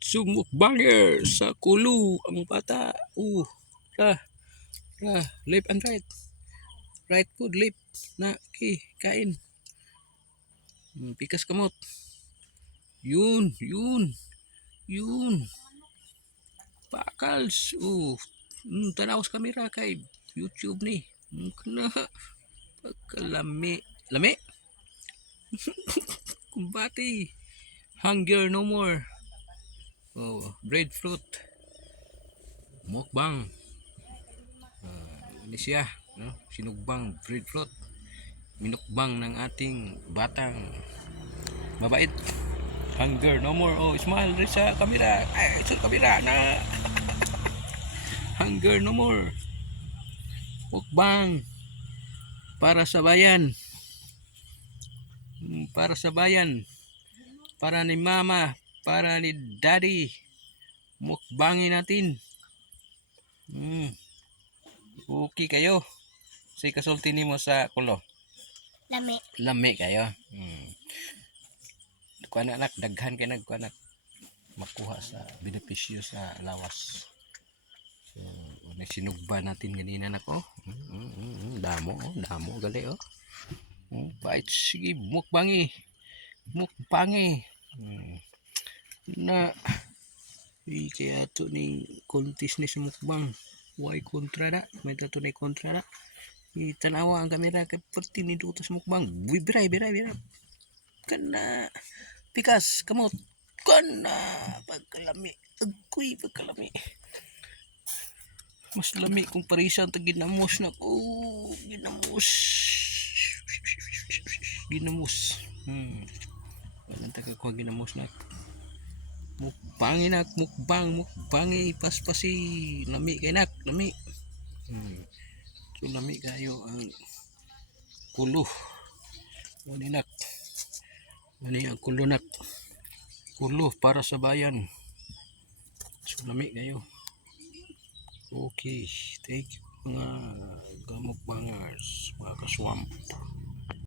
Sumukbanger sa kulo ang bata. Ra, left and right. Right foot, left na kain. Pikas kamot. Yun. Pakals. Tanaw sa kamera kay YouTube ni. Kana pagkalami. Lami. Kumbati. Hunger no more. Breadfruit. Mukbang. Ini siya, no? Sinugbang breadfruit. Minukbang ng ating batang mabait. Hunger no more. Smile rin sa kamera. Ay, sa kamera na. Hunger no more. Mukbang. Para sa bayan. Para sa bayan. Para ni mama. Para ni daddy. Mukbangin natin. Okay kayo. Say kasulti nimo sa kulo. Lami kayo. Kuan anak daghan kay nagkuanak makuha sa benepisyo sa lawas. So, sinugba natin ganina nako. Damo gali oh. Bait sige mukbangi. Na kaya to ni contest ni sa mukbang. Why kontra na? May tato ni kontra na. Itanawa ang kamera kay perti ni duto sa mukbang. Biray. Kana pikas kamot. Kana pagkalami. Agoy pagkalami. Mas lami kung parisan tag ginamos na. Ginamos. Walang tagakuha ginamos na. Mukbangi paspasi lami kay nak lami. So lami kayo ang kulo. Wani ang kulo nak. Kulo para sa bayan. So lami kayo. Okay, thank you mga gamukbangers, mga kaswamp.